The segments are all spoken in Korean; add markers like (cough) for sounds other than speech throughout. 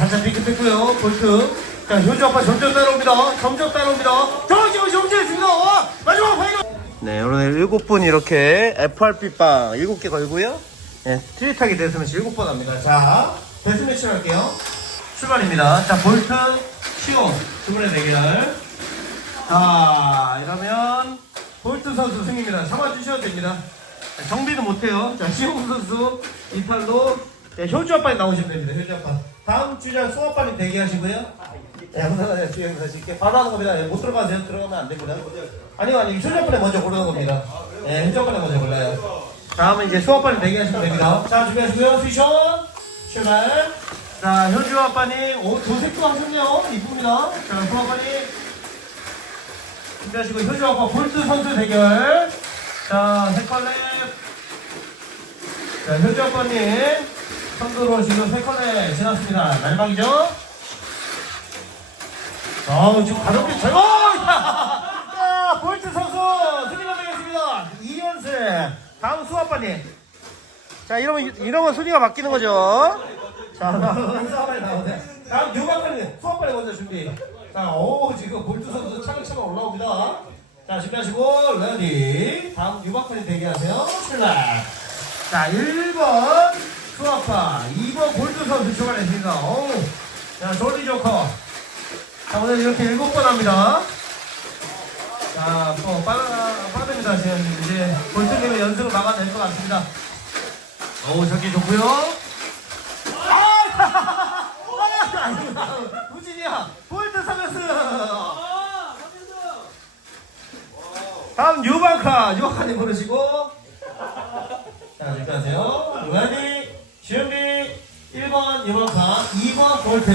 살짝 삐끗했고요. 볼트. 자, 효주 아빠 점점 따라옵니다. 점점 따라옵니다. 자, 지금 점점했습니다. 와, 마지막 파이널. 네, 오늘 일곱 분 이렇게 FRP 빵 일곱 개 걸고요. 네, 트릿하게 데스매치 일곱 번 합니다. 자, 데스매치를 할게요. 출발입니다. 자, 볼트, 시오 두 분의 대결. 자, 이러면 볼트 선수 승입니다. 참아주셔도 됩니다. 자, 정비는 못해요. 자, 시용 선수 이탈로 네, 효주 아빠님 나오시면 됩니다. 효주 아빠. 다음 주자 수 아빠님 대기하시고요. 네, 감사합니다. 주영 선수 이렇게 바로 하는 겁니다. 예, 못 들어가세요. 들어가면 안 됩니다. 아니요, 아니요. 아빠님 먼저 고르는 겁니다. 네, 효주 아빠님 먼저 골라요. 다음은 이제 수 아빠님 대기하시면 됩니다. 자, 준비하시고요. 휘션 출발. 자, 효주 아빠님, 오, 도색도 하셨네요. 이쁩니다. 자, 수 아빠님. 준비하시고 효주 아빠 볼트 선수 대결. 자, 색깔랩. 자, 효주 아빠님. 선두로 지금 세컨에 지났습니다. 날막이죠? 아우, 지금 가볍게 잘, 어! 야, 볼트 선수 순위가 되겠습니다. 2연승. 다음 수아빠님. 자, 이러면, 이러면 순위가 바뀌는 거죠? 자, (laughs) 다음 수아빠님 나오세요. 다음 유박빠님, 수아빠님 먼저 준비. 자, 오, 지금 볼트 선수 차근차근 올라옵니다. 자, 준비하시고, 레디. 다음 유박빠님 대기하세요. 출발. 자, 1번 수아빠, 2번 골드 선수 출발했습니다. 어우, 자, 졸리 조커. 자, 오늘 이렇게 7번 합니다. 자, 뭐, 빠르, 빠릅니다. 지금 이제 골드님의 연습을 막아낼 것 같습니다. 어우, 저기 좋고요 아! 아! 우진이야, 골드 사면스! 다음 유방카, 유방카님 부르시고. 자, 준비하세요. 레디, 준비. 1번 유방카, 2번 볼트.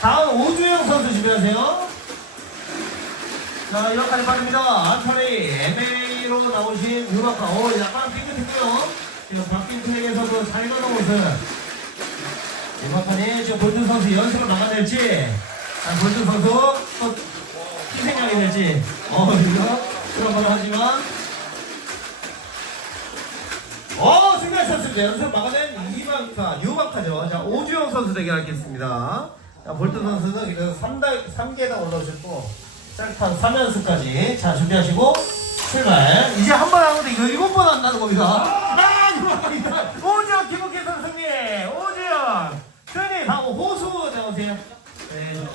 다음 오주영 선수 준비하세요. 자, 유방카님 빠집니다. 안타리, MA로 나오신 유방카. 오, 약간 삐끗했고요. 지금 바뀐 트랙에서도 잘 가는 모습. 유방카님 지금 볼트 선수 연습을 막아낼지, 아, 볼트 선수 또 희생양이 될지. 어, 이거 그런 건 하지만. 어, 승리하셨습니다. 연습 막아낸 이방카, 유방카죠. 자, 오주영 선수 대결하겠습니다. 자, 볼트 선수는 그래서 3단, 3계단 올라오셨고, 짤탄 3연승까지. 자, 준비하시고, 출발. 이제 한 번 하는데 이거 일곱 번 한다는 겁니다. 아. 오주영, 선수 승리. 오주영. 승리. 다음 호수 나오세요. 네.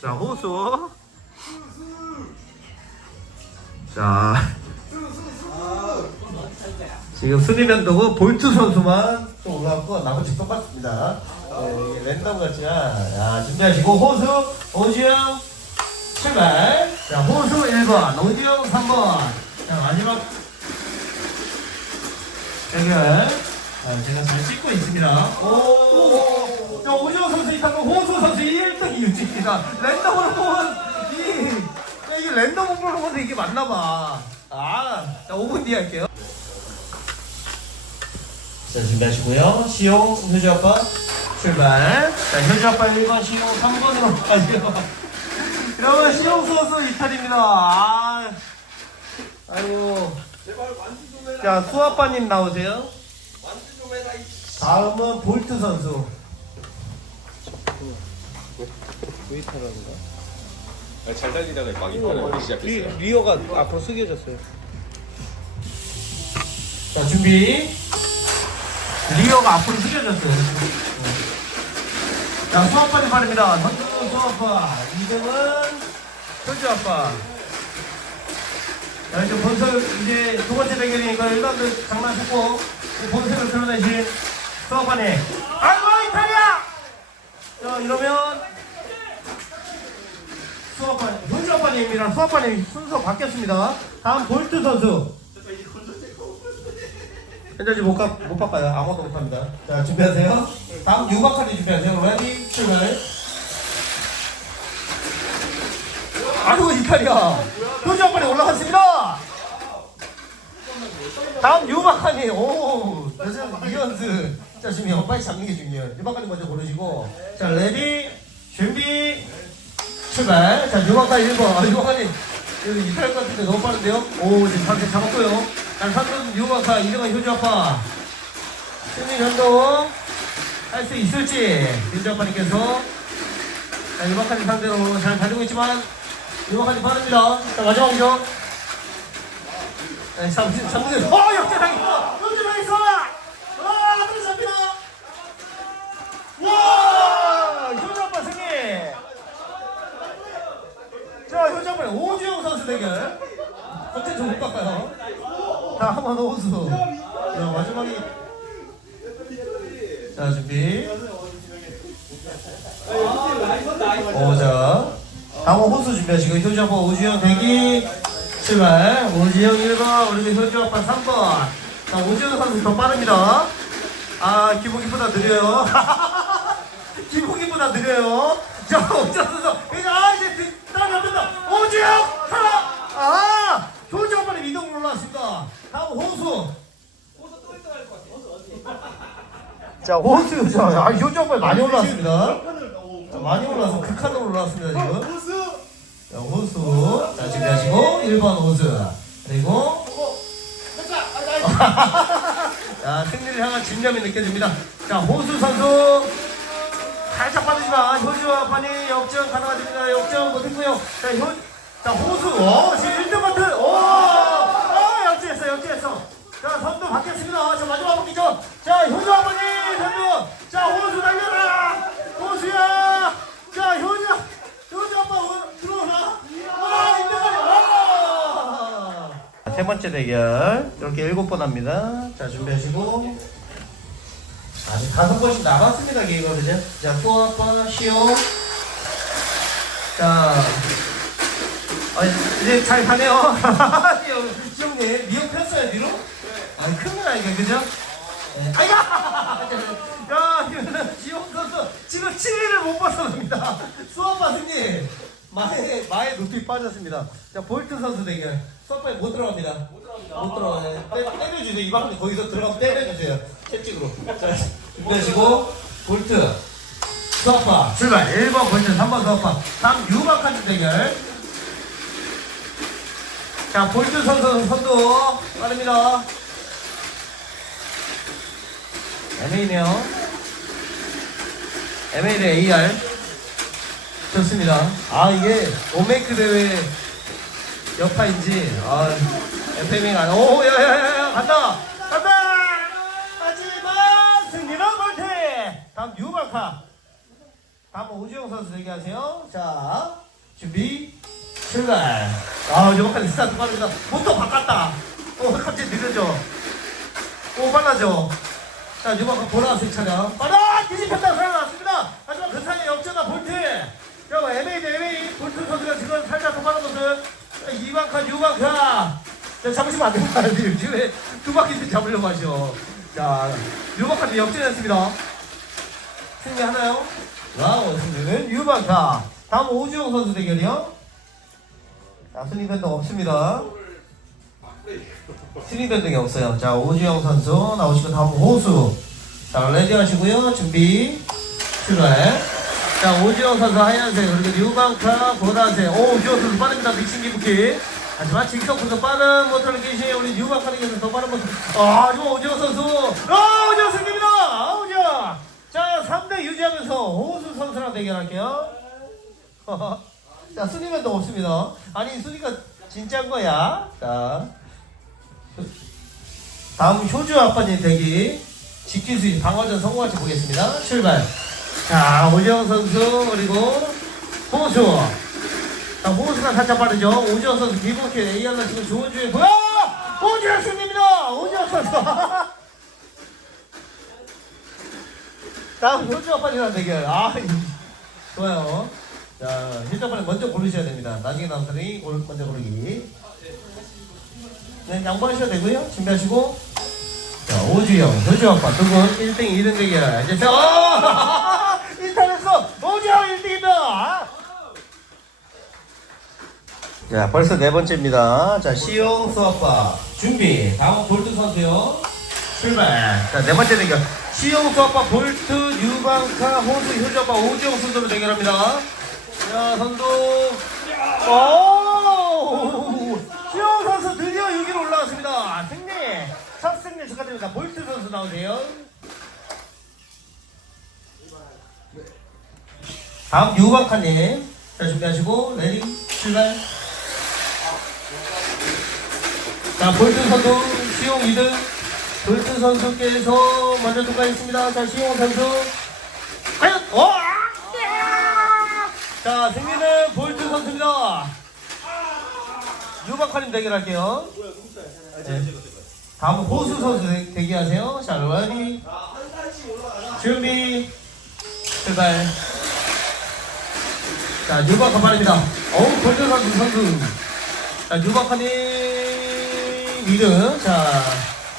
자, 호수. 자. 지금 순위면도고 볼트 선수만 좀 올라왔고 나머지 똑같습니다. 네, 랜덤 같지만 야, 준비하시고 호수 오지영 출발. 자 호수 1번 오지영 3번. 자 마지막 대결. 자, 제가 잘 찍고 있습니다. 오, 자, 오지영 선수 이타고 호수 선수 1등이 유지입니다. 랜덤으로 뽑은 이 야, 이게 랜덤으로 뽑은 이게 맞나봐. 아, 자 5분 뒤에 할게요. 자, 준비하시고요. 시용, 효주 아빠, 출발. 자, 효주 아빠 1번, 시용 3번으로 가세요. (laughs) 여러분, 시용 선수 이탈입니다. 아, 아이고. 자, 수 아빠님 나오세요. 다음은 볼트 선수. 아, 잘 달리다가 막 이번에 오기 시작했어요. 리어가 앞으로 숙여졌어요. 자, 준비. 리어가 앞으로 숙여졌어요. 자, 수아빠님 말입니다. 선수 수아빠. 이름은 현주 아빠. 자, 이제 본선, 이제 두 번째 대결이니까 일단은 장난쳤고, 본색을 드러내신 수아빠님. 아이고, 이탈이야! 자, 이러면, 수아빠, 현주 아빠님이랑 수아빠님 순서 바뀌었습니다. 다음 볼트 선수. 현재 못, 가, 못 바꿔요. 아무것도 못 합니다. 자, 준비하세요. 다음 유박카리 준비하세요. 레디, 출발. 아이고. 현주 아빠님 올라갔습니다. 다음 유박카니, 오, 요즘 이연스. 자, 지금 빨리 잡는 게 중요해요. 유박카니 먼저 고르시고. 자, 레디, 준비, 출발. 자, 유박카 1번. 아, 유박카님. 여기 이탈 것 같은데 너무 빠른데요? 오, 지금 상태 잡았고요. 자, 3번 유박카, 2등은 효주 아빠. 승리 현동. 할 수 있을지 윤주 아빠님께서 자, 유박한이 상대로 잘 달리고 있지만 유박한이 빠릅니다. 자, 마지막이죠. 네, 잠시, 잠시, 어, 역전당했어! 역전당했어! 와, 감사합니다! 와, 효주 아빠! 자, 효주 아빠 오주영 선수 대결. 어째 좀못 갈까요? 자, 한번 더 호수. 자, 마지막이. 자, 준비. 오, 자. 다음 호수 준비하시고, 효주 아빠 오주영 대기. 출발. 오주영 1번, 그리고 효주 아빠 3번. 자, 오주영 선수 더 빠릅니다. 아, 기복이보다 느려요. (laughs) 기복이보다 느려요. 자, 오주영 선수. 이제, 아, 이제 따라갑니다. 오주영! 하나! 아! 효주 아빠님 이동으로 올라왔습니다. 다음 호수. 자, 호수. 자, 아, 아빠 많이 올라왔습니다. 자, 많이 올라와서 극한으로 올라왔습니다, 지금. 자, 호수. 자, 준비하시고, 1번 호수. 그리고. (laughs) 자, 승리를 향한 진념이 느껴집니다. 자, 호수 선수. 살짝 빠지지만, 효주 아빠님 역전 가능하십니다. 역전 못했고요. 자, 효, 자, 호수. 오, 지금 1등 같은. 오! 어, 역전했어. 자, 선두 바뀌었습니다. 자, 마지막 바뀌죠. 자, 효주 아빠님 선두. 자, 호수 달려라. 호수야. 자, 효주. 효주 아빠 오- 들어오나? 와, 1등까지. 와! 세 번째 대결. 이렇게 일곱 번 합니다. 자, 준비하시고. 아직 다섯 번씩 남았습니다, 기회가, 그죠? 자, 소아빠, 시오. 자, 아, 이제 잘 가네요. (laughs) 시오님, 미역 폈어요, 뒤로? 아니, 큰일 나니까, 그죠? 네. 아이가! (laughs) 야, 이거는 지용 선수, 지금 7위를 못 벗어납니다. 수아빠 승리! 마의, 마의 높이 빠졌습니다. 자, 볼트 선수 대결. 수아빠에 못 들어갑니다. 못 들어갑니다. 못 들어가요. 때, 때려주세요. 이 방금 거기서 들어가면 때려주세요. 채찍으로. 자, 준비하시고, 볼트. 수아빠, 출발. 1번 볼트, 3번 수아빠. 다음 유박한트 대결. 자, 볼트 선수 선두 빠릅니다. MA 대 AR. 좋습니다. 아, 이게 오메이크 대회 여파인지, 아, FM이 안, 오, 야, 야, 야, 야, 간다! 간다! 하지만 승리는 볼테! 다음 유바카. 다음 오주영 선수 얘기하세요. 자, 준비, 출발. 아, 유바카 스타트 빠릅니다. 모터 바꿨다. 오, 갑자기 느려져. 오, 빨라져. 자, 유바카 돌아왔을 차량. 빨라! 뒤집혔다! 살아났습니다! 하지만 그 사이에 역전한 볼트! 여러분, MA 대 MA. 볼트 선수가 지금 살짝 더 빠른 것은 이방카, 유바카. 자, 잡으시면 안 됩니다. (laughs) 요즘에 두 바퀴 잡으려고 하죠. 자, 유바카도 역전했습니다. 승리 하나요? 와우, 승리는 유바카. 다음 오주영 선수 대결이요. 자, 순위 변동 없습니다. 순위 변동이 없어요. 자, 오주영 선수 나오시고 다음 호수. 자, 레디 하시고요. 준비. 출발. 자, 오주영 선수 하얀색, 그리고 유방카 보라색. 오, 오주영 선수 빠릅니다. 믹싱 기부키. 하지만 직선부터 빠른 모터를 계신 우리 유방카님께서 더 빠른 모터. 아, 지금 오주영 선수. 아, 오주영 승리입니다. 아, 오주영. 자, 3대 유지하면서 호수 선수랑 대결할게요. (laughs) 자, 순위 변동 없습니다. 아니, 순위가 진짜인 거야. 자. 다음 효주 아빠님 대기 지킬 수 있는 방어전 성공할지 보겠습니다. 출발. 자, 오지영 선수 그리고 호수. 자, 호수가 살짝 빠르죠. 오지영 선수 기본캐 A하는 지금 좋은 주에 뭐야? 오지영 승리입니다. 오지영 선수. (laughs) 다음 효주 아빠님이랑 대결. 아, 이- 좋아요. 자, 효주 아빠님 먼저 고르셔야 됩니다. 나중에 나온 사람이 고르- 먼저 고르기. 네, 양보하셔도 되고요. 준비하시고. 자, 오주영, 효주 아빠 두 분 1등, 2등 대결. 이제 자, 어! (laughs) 인터넷에서 오주영 1등입니다. 자, 벌써 네 번째입니다. 자, 시용 수아빠 준비. 다음 볼트 선수요. 출발. 자, 네 번째 대결. 시용 수아빠 볼트, 유방카, 호수, 효주 아빠 오주영 선수로 대결합니다. 자, 선두. 오! 시영 선수 드디어 6위로 올라왔습니다. 승리! 첫 승리 축하드립니다. 볼트 선수 나오세요. 다음. 자, 준비하시고, 레디, 출발. 자, 볼트 선수, 시용 2등. 볼트 선수께서 먼저 통과했습니다. 자, 시용 선수. 과연, 어! 자, 승리는 볼트 선수입니다. 유박카님 대결할게요. 네. 다음은 호수 선수 대- 대기하세요. 자, 레디. 준비. 출발. 자, 유박카 말입니다. 어우, 볼트 선수 선수. 자, 유박카님 리드. 자,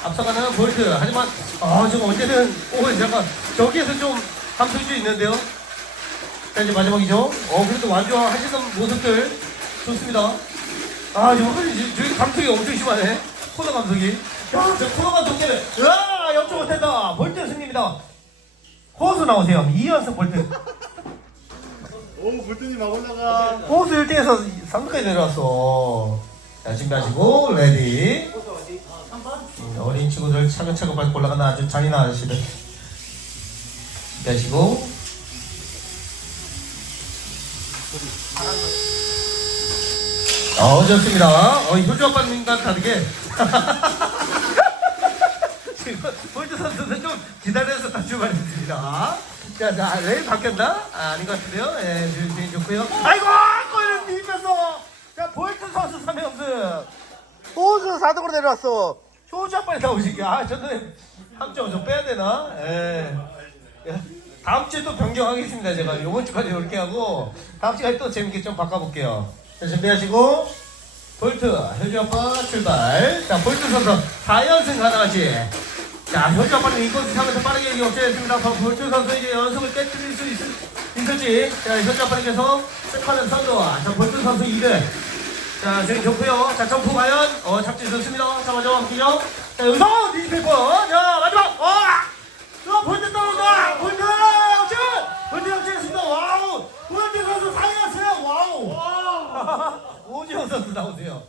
앞서가는 볼트. 하지만, 아, 지금 언제든, 오, 잠깐, 저기에서 좀 감출 수 있는데요. 자, 이제 마지막이죠. 어, 그래도 완주하시는 모습들 좋습니다. 아, 이거 지- 저기 감속이 엄청 심하네. 코너 감속이. 야, 저 코너 감속 때문에. 으아, 역전 못했다. 볼트 승리입니다. 호수 나오세요. 이연승 볼트. 오 불뜬이 막 올라가 호수 1등에서 3등까지 내려왔어. 자, 준비하시고, 레디. 음, 어린 친구들 차근차근 밟고 올라가는 아주 잔인한 아저씨들. 준비하시고. 어, 좋습니다. 어, 효주 아빠님과 다르게. (laughs) 지금 볼트 선수는 좀 기다려서 다 출발했습니다. 자, 자, 레일 바뀌었나? 아, 아닌 것 같은데요. 예, 주인 좋고요. 아이고, 골을 뒤집혔어. 자, 볼트 선수 3연승. 호수 4등으로 내려왔어. 효주 아빠님 나오시게. 아, 저는 3점 좀 빼야 되나? 예. 예. 다음 주에 또 변경하겠습니다. 제가 이번 주까지 이렇게 하고 다음 주까지 또 재밌게 좀 바꿔볼게요. 자, 준비하시고 볼트 효주 아빠 출발. 자 볼트 선수 4연승 가능하지. 자 효주 아빠는 이곳 상에서 빠르게 역전했습니다. 볼트 선수 이제 연승을 깨뜨릴 수 있을, 있을지. 자 효주 아빠님께서 세컨은 선도와 자 볼트 선수 2등. 자, 저기 좋고요. 자, 점프 과연 어, 착지 좋습니다. 자, 마지막 기죠. 자, 여기서 니즈페퍼. 자, 마지막. 어! 자, 볼트 따라온다. 볼트 역전! 볼트 역전했습니다. 와우! 볼트 선수 살렸어요. 와우! 오지영 선수 나오세요.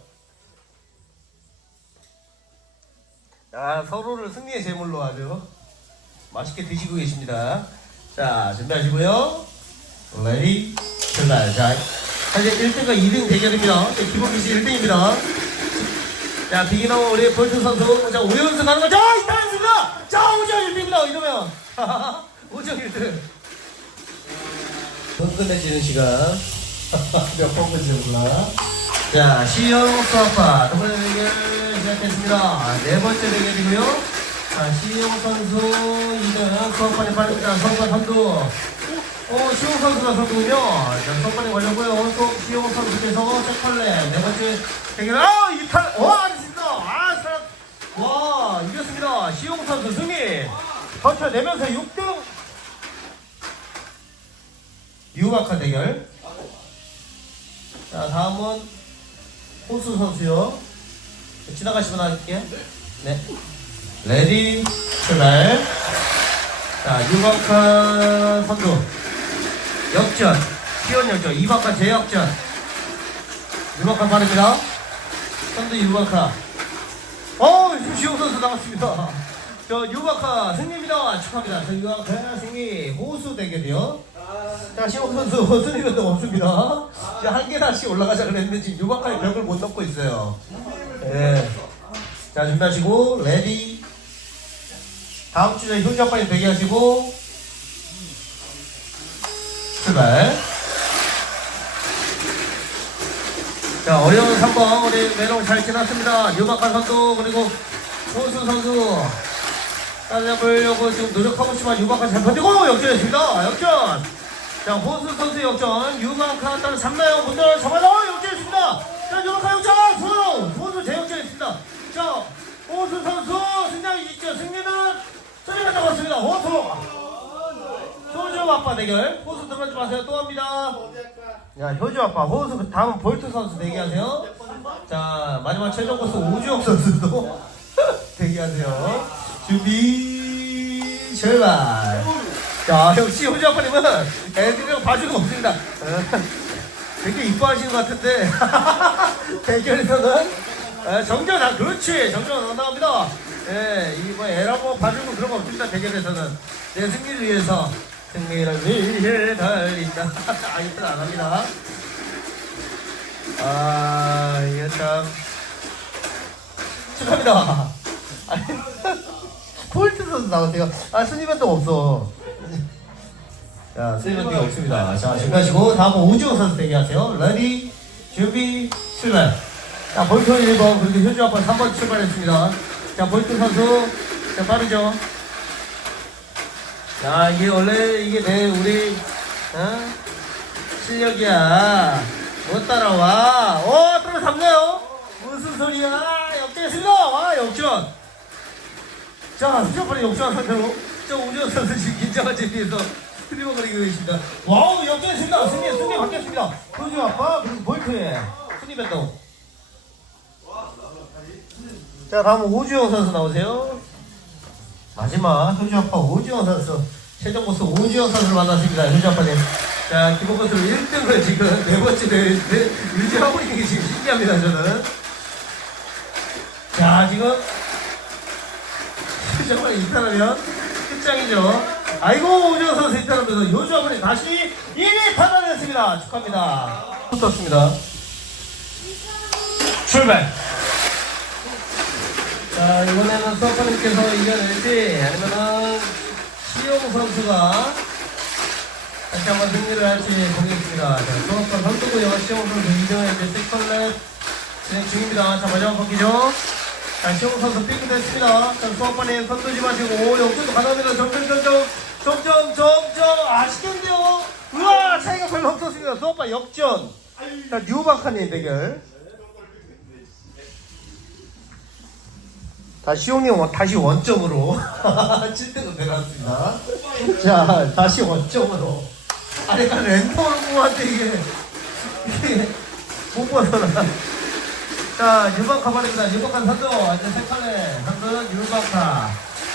자, 서로를 승리의 제물로 아주 맛있게 드시고 계십니다. 자, 준비하시고요. 레디, 출발. 자, 사실 1등과 2등 대결입니다. 네, 기본 기시 1등입니다. 자, 비기너 우리 볼트 선수. 자, 5연승 가는 거죠? 자, 이탈했습니다! 자, 오정 1등입니다. 이러면. 오정 1등. 돈 끝내지는 시간. (laughs) 몇번 끝내는구나. 자, 시영 수아파. 두 번째 대결 시작했습니다. 네 번째 대결이고요. 자, 시영 선수 2등, 수아파님 빠릅니다. 선수가 선두. 어, 시용 선수가 선두군요. 자, 선발이 걸렸고요. 또 시용 선수께서 체컬레 네 번째 대결. 아, 이탈. 와, 아쉽다. 아, 사람. 와, 이겼습니다. 시용 선수 승리. 전체 내면서 6등. 유박한 대결. 자, 다음은 호수 선수요. 지나가시면 할게요. 네. 레디, 출발. 자, 유박한 선수. 역전, 시원 역전, 이박한 재역전. 유박한 빠릅니다. 선두 유박한. 어, 시용 선수 나왔습니다. 저 유박한 승리입니다. 축하합니다. 저 유박한 승리 호수 대결이요. 자, 시용 선수 승리는 또 없습니다. 자, 한 계단씩 올라가자 그랬는데 지금 유박한이 벽을 못 넘고 있어요. 예. 자, 준비하시고, 레디. 다음 주에 효주 아빠님 대기하시고, 출발. 자, 어려운 3번, 우리 매너 잘 지났습니다. 유박한 선수, 그리고 호수 선수. 따라잡으려고 지금 노력하고 있지만 유박한 잘 버티고 역전했습니다. 역전. 자, 호수 선수 역전. 유박한 따라 잡나요? 문제를 잡아서 역전했습니다. 자, 유박한 역전! 손으로! 호수 재역전했습니다. 자, 호수 선수 승장이 있죠. 승리는 소리가 나왔습니다. 호수! 효주 아빠 대결. 호수 들어가지 마세요. 또 합니다. 야, 효주 아빠, 호수, 그 다음은 볼트 선수 대기하세요. 자, 마지막 최종 보스 오주영 선수도 (laughs) 대기하세요. 준비, 출발. 자, 역시 효주 아빠님은 애들이랑 봐주는 거 없습니다. 어, 되게 이뻐하시는 것 같은데, (laughs) 대결에서는 어, 정전 아, 그렇지. 정전 나옵니다. 예, 이뭐 애라고 봐주고 그런 거 없습니다. 대결에서는. 내 승리를 위해서, 승리를 위해. 있습니다. 아, 이틀 안 합니다. 아, 이게 참. 축하합니다. 아니, (laughs) 폴트 선수 나오세요. 아, 변동 없어. 자, 순위 변동이 없습니다. 자, 준비하시고, 다음은 오지호 선수 대기하세요. 레디, 준비, 출발. 자, 볼트 1번, 그리고 효주 아빠 3번 출발했습니다. 자, 볼트 선수, 자, 빠르죠? 야, 이게 원래, 이게 내, 우리, 어? 실력이야. 못 따라와. 어, 떨어 잡네요. 무슨 소리야? 역전했습니다. 와, 역전. 자, 수정판에 역전한 상태로, 저 우지호 선수 긴장한 재미에서 스트리머 거리고 계십니다. 와우, 역전했습니다. 승리, 승리 바뀌었습니다. 효주 아빠, 그리고 볼트의 승리 변동. 자, 다음은 오주영 선수 나오세요. 마지막 효주 아빠 오주영 선수 최종 보스 오주영 선수를 만났습니다. 효주 아빠님. 자, 기본 것으로 1등을 지금 네 번째 대회 때 유지하고 있는 게 지금 신기합니다. 저는. 자, 지금 효주 아빠 이탈하면 끝장이죠. 아이고 오주영 선수 이탈하면서 효주 아빠님 다시 1위 탈환했습니다. 축하합니다. 붙었습니다. 출발. 자, 이번에는 서커님께서 이겨낼지, 아니면은, 시용 선수가 다시 한번 승리를 할지 보겠습니다. 자, 서커 선수고요. 시용 선수 2등을 이제 세컨랩 진행 중입니다. 자, 마지막 바퀴죠. 자, 시용 선수 삐끗 됐습니다. 자, 수업 반에 선두지 마시고, 역전도 가능합니다. 점점, 점점, 점점, 점점, 아쉽겠네요. 우와, 차이가 별로 없었습니다. 수업 반 역전. 자, 뉴바카님 대결. 형님 원- 다시 원점으로 (laughs) 7등은 내려왔습니다. 자 다시 원점으로. 아니 난 랜턴을 뽑았는데 이게 이게 못 벗어나. 자 유박카 말입니다. 유박카 선수 이제 세 칸에 선수는 유박카.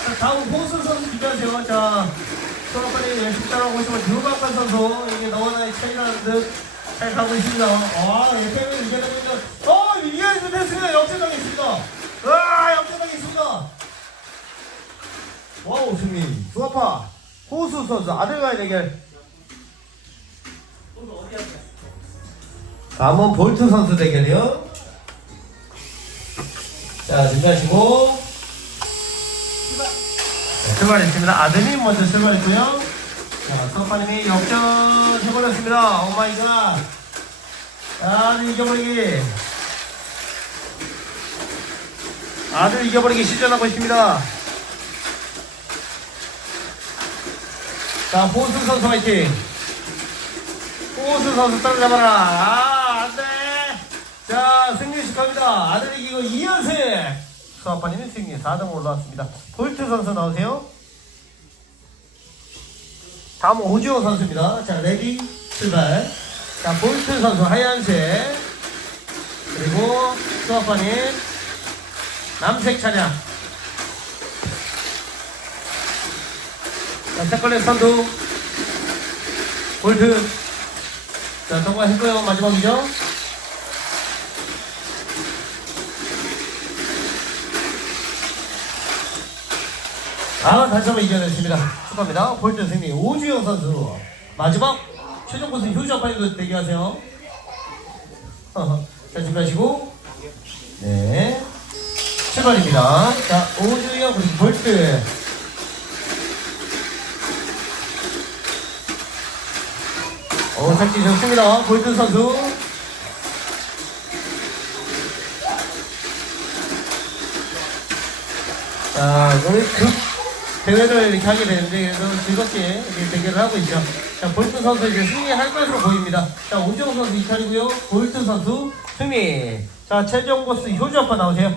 자 다음 호수 선수 준비하세요. 자 소라파님 열심히 따라오고 있으면 유박카 선수 이게 너와 나의 차이라는 듯 잘 가고 있습니다. 아 예패를 이겨내고 있는 어 이겨내도 됐습니다. 역전당했습니다. 와 역전당했습니다. 와우 승리 수아파 호수 선수 아들과의 대결 다음은 볼트 선수 대결이요 자 준비하시고. 네, 출발했습니다. 아드님 먼저 출발했고요. 자 수아파님이 역전 해버렸습니다. 오마이갓. 아들 이겨버리기. 아들 이겨버리기 시전하고 있습니다. 자, 호수 선수 화이팅! 호수 선수 따라잡아라! 아! 자, 승리식 합니다. 아들 이기고 2연승! 수아빠님이 승리 4등 올라왔습니다. 볼트 선수 나오세요. 다음은 오지호 선수입니다. 자, 레디, 출발. 자, 볼트 선수 하얀색. 그리고 수아빠님, 남색 차량. 자, 색깔의 선두. 볼트. 자, 통과했고요. 마지막이죠. 아, 다시 한번 이겨냈습니다. 축하합니다. 볼트 승리. 오주영 선수. 마지막 최종 보스 효주 아빠님도 대기하세요. 자, 준비하시고. 네. 출발입니다. 자, 오주영 그리고 볼트. 어, 살기 좋습니다. 볼트 선수. 자, 우리 급 대회를 이렇게 하게 되는데, 그래도 즐겁게 대결을 하고 있죠. 자, 볼트 선수 이제 승리할 것으로 보입니다. 자, 온정 선수 이탈이고요. 볼트 선수 승리. 자, 최종 보스 효주 아빠 나오세요.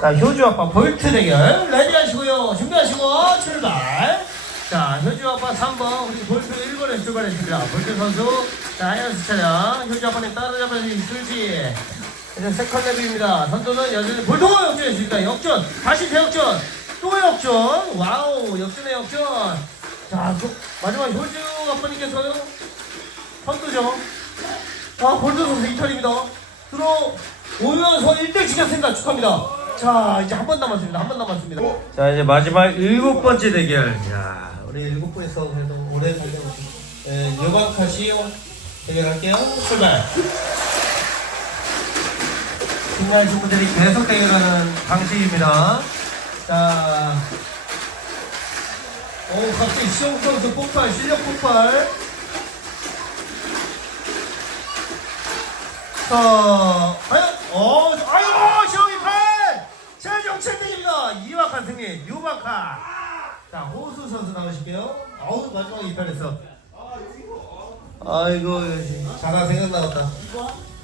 자, 효주 아빠 볼트 대결 레디 하시고요. 준비하시고 출발. 자, 효주 아빠 3번, 우리 볼트 1번에 출발했습니다. 볼트 선수, 자, 하얀색 차량, 효주 아빠님 따라잡아서 있을지. 이제 세컨 레비입니다. 선수는 여전히 볼트가 역전했습니다. 역전, 다시 대역전, 또 역전, 와우, 역전의 역전. 자, 그, 마지막 효주 아빠님께서요, 선두죠. 아, 볼트 선수 이탈입니다. 들어오면서 1대 지켰습니다. 축하합니다. 자, 이제 한 번 남았습니다. 한 번 남았습니다. 자, 이제 마지막 일곱 번째 대결. 야, 우리 일곱 분이서 그래도 오래. 예, 요방카 시요 대결할게요. 출발. 신나신 분들이 계속 대결하는 방식입니다. 자. 오, 갑자기 시영 선수 폭발, 실력 폭발. 자, 과연, 어, 아유, 시영이 팔! 최종 7등입니다. 이와칸 승리, 유바카. 자, 호수 선수 나오실게요. 아우, 마지막에 이탈했어. 아이고, 자가 생각나갔다.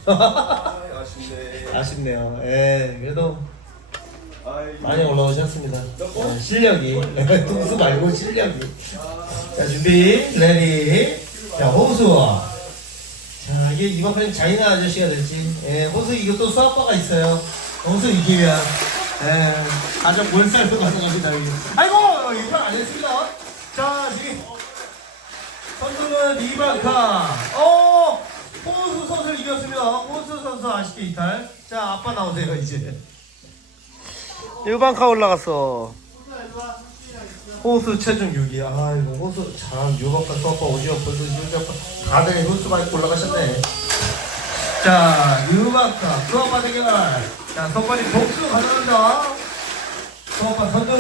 아쉽네. 아쉽네요. 예, 그래도 아이, 많이 올라오셨습니다. 네, 실력이. 뚱수 (laughs) 말고 실력이. 자, 준비, 레디. 자, 호수. 자, 이게 이번엔 자이나 아저씨가 될지. 예, 호수 이것도 수학과가 있어요. 호수 이기면. 예, 가족 몰살도 가능합니다. 여기. 아이고! 이판 안 했습니다. 자, 지금. 선수는 이발카. 어! 호수 선수를 이겼습니다. 호수 선수 아쉽게 이탈. 자, 아빠 나오세요, 이제. 일반카 올라갔어. 호수 체중 6위. 아 이거 호수 참 유박과 서퍼 오지오 벌써 유박과 다들 호수가 있고 올라가셨네. 자 유박과 수아빠 대결. 자 선발이 복수 가능합니다. 수아빠 선두.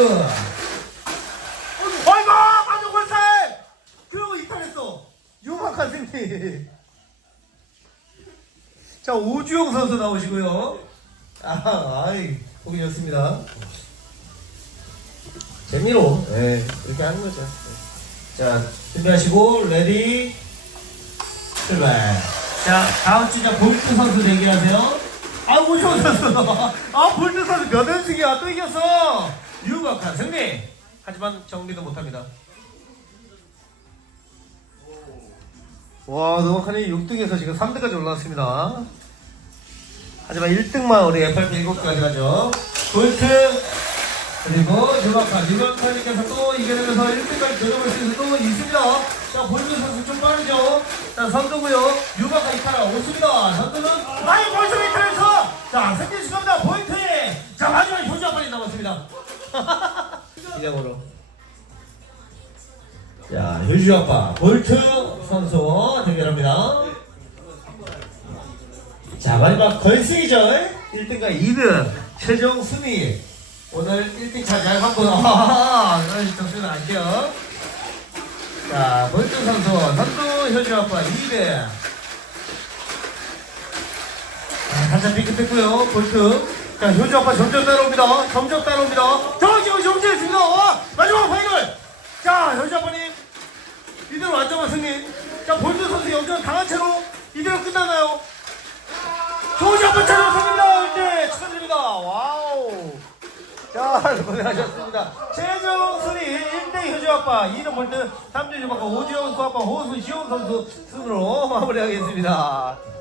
어이구 만족 골살. 그러고 이탈했어. 유박과 승리. 자 오주영 선수 나오시고요. 아, 아이, 보기 좋습니다. 재미로, 예, 이렇게 하는 거죠. 예. 자, 준비하시고, 레디, 출발. 자, 다음 주자 볼트 선수 대기하세요. 아, 오지원 선수. 아, 볼트 선수 몇 연승이야? 또 이겼어. 유박한 승리. 하지만 정리도 못합니다. 와, 노박한이 6등에서 지금 3등까지 올라왔습니다. 하지만 1등만 우리 FRP 7개가 가죠. 볼트 그리고 유박한 유박한님께서 또 이겨내면서 1등까지 들어볼 수 있는 또 있습니다. 자 볼트 선수 좀 빠르죠. 자 선두고요. 유박한 이탈라 오습니다. 선두는 아이 벌써 이탈해서 자 승리 축하합니다. 볼트에 자 마지막 한 번이 남았습니다. (laughs) 이장으로. 자 효주 아빠 볼트 선수 대결합니다. 자 마지막 걸승이죠 1등과 2등 최종 순위. 오늘 1등 차지할 만큼 아하하 점수는 안죠 자 볼트 선수 선두 효주 아빠 2등 아, 한참 삐끗했고요 볼트. 자 효주 아빠 점점 따라옵니다. 점점 따라옵니다. 저 지금 정지했습니다. 와 마지막 파이널 자 효주 아빠님 이대로 완전한 승리 자 볼트 선수 역전 당한 채로 이대로 끝나나요? 조지 한번 찾아왔습니다. 네, 축하드립니다. 와우. 자, 고생하셨습니다. 최종 순위 1등 효주 아빠, 2등 볼트, 3등 효주 아빠, 오지영 수 아빠, 호수 시온 선수 순으로 마무리하겠습니다.